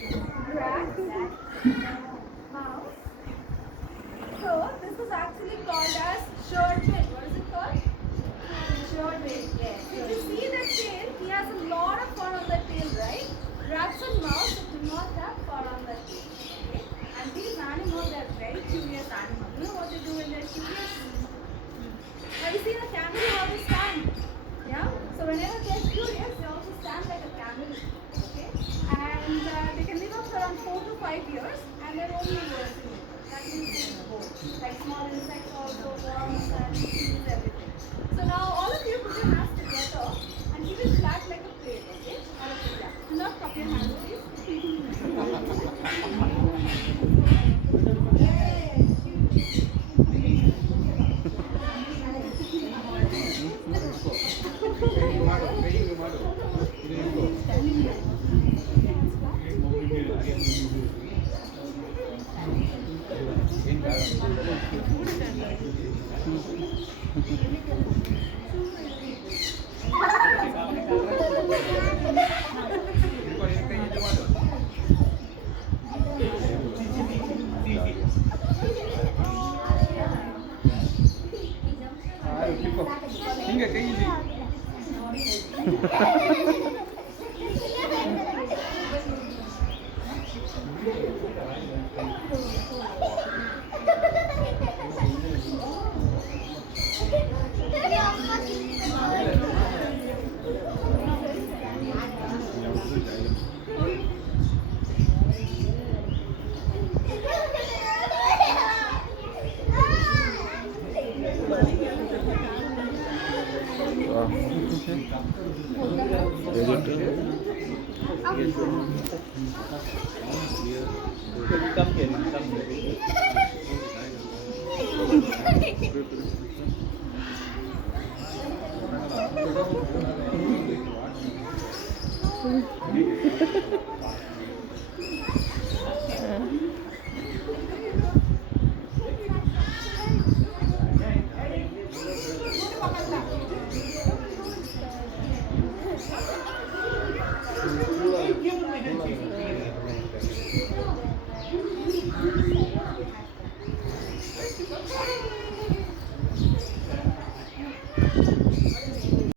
Rat, mouse. So this is actually called as shortbill. What is it called? Shortbill. Yes. If you see the tail, he has a lot of fur on the tail, right? Rats and mouse do not have fur on the tail. Okay? And these animals are very curious animals. You know what they do when they're curious? Have you seen a camel how they stand? Yeah? So whenever they're curious, they also stand like a camel. Okay? And they can live up to around 4 to 5 years and they're only versing. That means they go. Like small insects also, worms and seeds, everything. So now all of you put your hands together and keep it flat like a plate, okay? All of you, yeah. Do not cup your hands, please.